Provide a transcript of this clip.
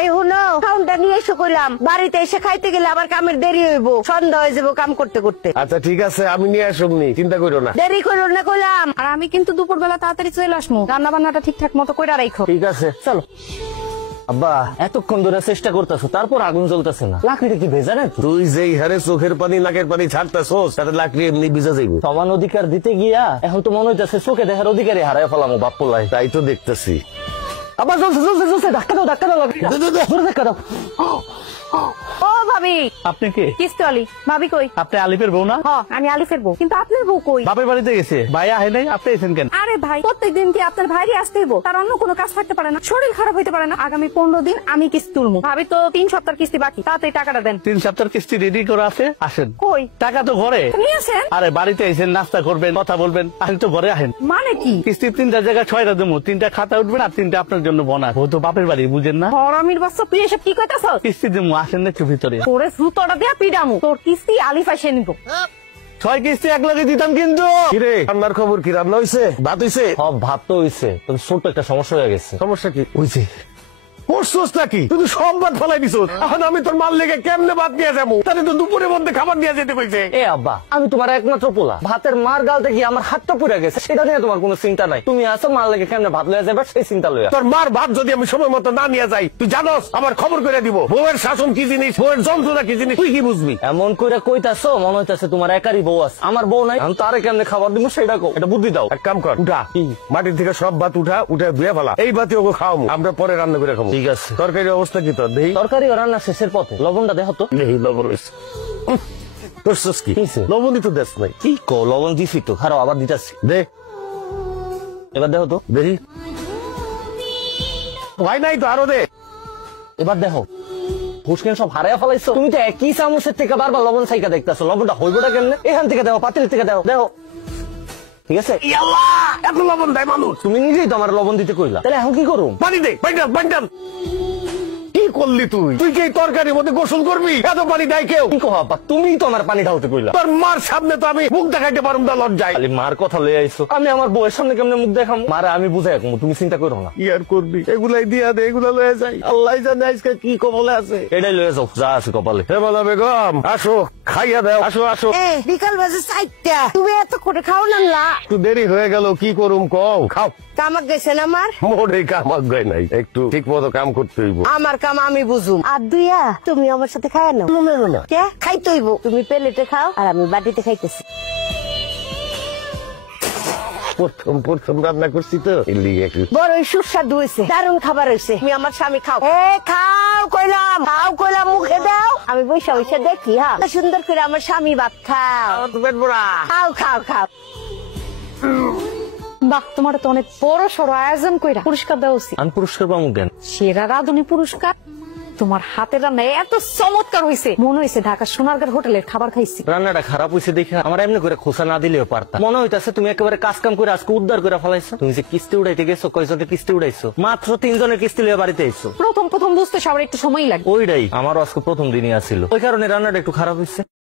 এই হুনো খাউনটা নিয়ে এসে কইলাম বাড়িতে এসে খাইতে গেলে আবার কামের দেরি হইব, সন্ধ্যা হয়ে যাবো কাম করতে করতে। আচ্ছা ঠিক আছে, আমি নিয়ে আসবনি, চিন্তা করো না। দেরি করো না কইলাম। আর আমি কিন্তু দুপুর বেলা তাড়াতাড়ি চলে আসবো, রান্না বান্নাটা ঠিকঠাক মতো কইরা রাখো। ঠিক আছে চলো। আব্বা এতক্ষণ ধরে চেষ্টা করতেছো, তারপর আগুন জ্বলতেছে না। লাকড়িটা কি ভেজা না? তুই যেই হারে চোখের পানি নাকের পানি ছাড়তেছোস তাতে লাকড়ি এমনি ভিজা যাইব। সমান অধিকার দিতে গিয়া এখন তো মনে হইতেছে চোখে দেখার অধিকারই হারায় ফেলামো বাপ্পলাই। তাই তো দেখতেছি। আবার জ্বলছে জ্বলছে জ্বলছে, ধাক্কা দাও ধাক্কা দাও, জোরে ধাক্কা দাও। ও ভাবি, আপনি কে? কিস্তি আলি। ভাবি কই? আপনি আলিফের বউ না? হ, আমি আলিফের বউ। কিন্তু আপনার বউ কই? বাপের বাড়িতে গেছে। ভাই আহে নাই, আপনি এসেন কেন? আরে ভাই, প্রত্যেকদিন কি আপনার ভাইরই আসতে হইব? তার অন্য কোনো কাজ থাকতে পারে না? শরীর খারাপ হইতে পারে না? আগামী 15 দিন আমি কিস্তি তুলবো। ভাবি তো 3 সপ্তাহ কিস্তি বাকি, তাড়াতাড়ি টাকাটা দেন। 3 সপ্তাহের কিস্তি রেডি করে আছে, আসেন। কই টাকা তো ঘরে। নিয়ে আসেন। আরে বাড়িতে এসেন, নাস্তা করবেন, কথা বলবেন, আসেন তো ঘরে আহেন। মানে কি? কিস্তি 3টা জায়গায় 6টা দেবো, 3টা খাতা উঠবেন আর 3টা আপনার জন্য বোনাস। ও তো বাপের বাড়ি, বুঝেন না? হরামির বাচ্চা, তুই এসব কি কইতাছস? কিস্তি দেবো, আসেন না একটু ভিতরে। তোরে জুতোটা দিয়া পিডামু, তোর কিস্তি আলিফ এসে নিব। 6 কিস্তি এক লগে দিতাম কিন্তু। কিরে রান্নার খবর কি? রান্না হইছে? ভাত হইছে? সব ভাত তো হইছে, তবে ছোট্ট একটা সমস্যা হয়ে গেছে। সমস্যা কি হইছে? পড়ছস নাকি? তুই তো সব ভাত ফেলাই দিছস। এখন আমি তোর মাল লেগে কেমনে ভাত নিয়ে যাবো? তাহলে তো দুপুরের মধ্যে খাবার নিয়ে যেতে কইছে। এ আব্বা, আমি তোমার একমাত্র পোলা, ভাতের মার গালতে গিয়ে আমার হাতটা পুড়ে গেছে, সেটা নিয়ে তোমার কোনো চিন্তা নাই। তুমি আসো, মার লেগে কেমনে ভাত লয়ে যাবে সেই চিন্তা লইয়া। তোর মার ভাত যদি আমি সময় মতো না নিয়ে যাই, তুই জানোস আমার খবর করে দিব বউয়ের শাসন কি জিনিস, বউয়ের যন্ত্রণা কি জিনিস, তুই কি বুঝবি? এমন করে কইতাছো মনে হইতাছে তোমার একারই বউ আছে, আমার বউ নাই। আমি তারে কেমনে খাবার দিব সেটা কও, এটা বুদ্ধি দাও। এক কাম কর, উঠা মাটির থেকে সব ভাত উঠা ধুয়ে ফেলা। এই ভাতে ওকে খাওয়াবো, আমরা পরে রান্না করে খাবো। ঠিক আছে। তরকারি অবস্থা কি তোর? দেই তরকারি ও রান্না শেষের পথে, লবণটা দেখো তো। দেই লবণ হইছে। করছস কি? লবণই তো দেশ নাই। কি কো, লবণ দিছি তো, খারাপ আবার দিতাছি। দে এবার দেখো তো। দেখি হয় নাই তো, আরো দে। এবার দেখো, ফুসকেন সব হারাইয়া ফেলাইছো। তুমি তো একই চামচের থেকে বারবার লবণ সাইকা দেখতেছো, লবণটা হইবটা কেমনে? এখান থেকে দেখো, পাতিল থেকে দেখো, দেখো ঠিক আছে। ইয়াল্লাহ, এত লবণ দেয় মানুষ? তুমি নিজেই তো আমার লবণ দিতে কইলা, তাহলে এখন কি করুম? পানি দে, পানি কি করলি তুই? তুই কি এই তরকারির মধ্যে গোসল করবি? এত পানি দেয় কেউ? কি কো আপা, তুমিই তো আমার পানি ঢালতে কইলা। তোর মার সামনে তো আমি মুখ দেখাইতে পারুম না, লজ্জায়। খালি মার কথা লয়ে আইছো, আমি আমার বউয়ের সামনে কেমনে মুখ দেখাম? মারে আমি বুঝাই রাখবো, তুমি চিন্তা করো না। কি আর করবি? এগুলাই দিয়া দে, এগুলা লয়ে যাই। আল্লাহ জানে আজকে কি কবলে আছে। এটাই লয়ে যাও, যা আছে কপালে। হে বলা বেগম, আসো খাইয়া দাও, আসো আসো। বিকাল বাজে 4টা, তুমি এত করে খাও না? একটু দেরি হয়ে গেল, কি করুম কও? খাও। কামাক গেছেন আমার? মোরে কামাক গায় নাই, একটু ঠিক মতো কাম করতে হইব। আমার কাম আমি বুঝুম। আর দুইয়া তুমি আমার সাথে খায় না? না কে খাইতে হইব? তুমি প্লেটে খাও আর আমি বাটিতে খাইতেছি। প্রথম রান্না করছি তো, এর লিগে একটু বড় সুস্বাদু হয়েছে, দারুণ খাবার হয়েছে। তুমি আমার স্বামী খাও। খাও কইলাম, মুখে দাও। আমি বৈশা বৈশা দেখি। হ্যাঁ, সুন্দর করে আমার স্বামী ভাত খাও। খাও। বাহ, তোমার তো অনেক বড় সড় আয়োজন কইরা পুরস্কার দেওয়া উচিত। আমি পুরস্কার পাবো কেন? সেরা রাঁধুনি পুরস্কার। তোমার হাতের রান্না এত চমৎকার হয়েছে, মনে হয়েছে ঢাকা সোনারগাঁর হোটেলের খাবার খাইছি। রান্নাটা খারাপ হয়েছে দেখে আমার এমনি করে খোসা না দিলেও পারতাম। মনে হইতাছে তুমি একেবারে কাজ কাম করে আজকে উদ্ধার করে ফেলাইছো। তুমি যে কিস্তি উড়াইতে গেছো, কয়জনের কিস্তি উড়াইছো? মাত্র 3 জনের কিস্তি লিয়ে বাড়িতে আইছো। প্রথম বুঝতে সবার একটু সময় লাগে। ওইটাই আমারও আজকে প্রথম দিনই আসিল, ওই কারণে রান্নাটা একটু খারাপ হয়েছে।